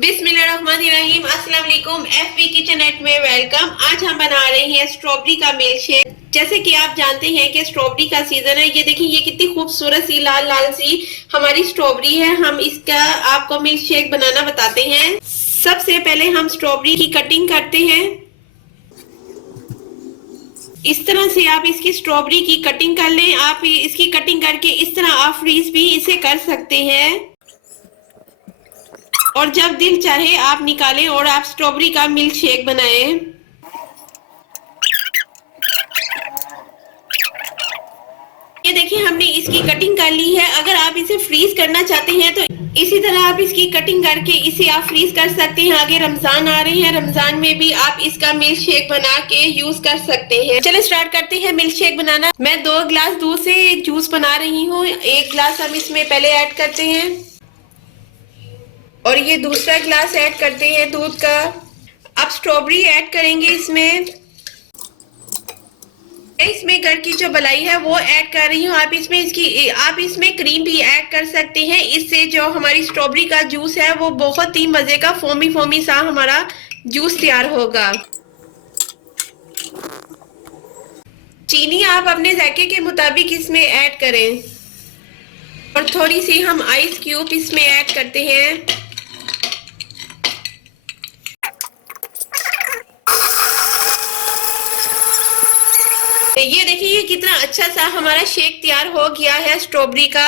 बिस्मिल्लाहिर्रहमानिर्रहीम। अस्सलाम वालेकुम। एफबी किचन एट में वेलकम। आज हम बना रहे हैं स्ट्रॉबेरी का मिल्क शेक। जैसे कि आप जानते हैं कि स्ट्रॉबेरी का सीजन है। ये देखिए, ये कितनी खूबसूरत सी लाल लाल सी हमारी स्ट्रॉबेरी है। हम इसका आपको मिल्क शेक बनाना बताते हैं। सबसे पहले हम स्ट्रॉबेरी की कटिंग करते हैं। इस तरह से आप इसकी स्ट्रॉबेरी की कटिंग कर लें। आप इसकी कटिंग करके इस तरह आप फ्रीज भी इसे कर सकते हैं और जब दिल चाहे आप निकालें और आप स्ट्रॉबेरी का मिल्क शेक बनाएं। ये देखिए, हमने इसकी कटिंग कर ली है। अगर आप इसे फ्रीज करना चाहते हैं तो इसी तरह आप इसकी कटिंग करके इसे आप फ्रीज कर सकते हैं। आगे रमजान आ रहे हैं, रमजान में भी आप इसका मिल्क शेक बना के यूज कर सकते हैं। चलिए स्टार्ट करते हैं मिल्क शेक बनाना। मैं 2 गिलास दूध से जूस बना रही हूँ। 1 गिलास हम इसमें पहले ऐड करते हैं और ये दूसरा गिलास ऐड करते हैं दूध का। अब स्ट्रॉबेरी ऐड करेंगे इसमें घर की जो मलाई है वो ऐड कर रही हूँ। आप इसमें क्रीम भी ऐड कर सकते हैं। इससे जो हमारी स्ट्रॉबेरी का जूस है वो बहुत ही मजे का फोमी फोमी सा हमारा जूस तैयार होगा। चीनी आप अपने जायके के मुताबिक इसमें ऐड करें और थोड़ी सी हम आइस क्यूब इसमें ऐड करते हैं। ये देखिए, ये कितना अच्छा सा हमारा शेक तैयार हो गया है स्ट्रॉबेरी का।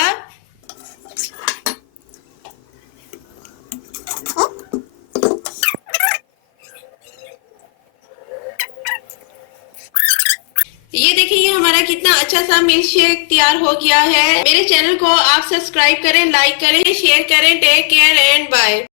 ये देखिए, ये हमारा कितना अच्छा सा मिल्क शेक तैयार हो गया है। मेरे चैनल को आप सब्सक्राइब करें, लाइक करें, शेयर करें। Take care and bye.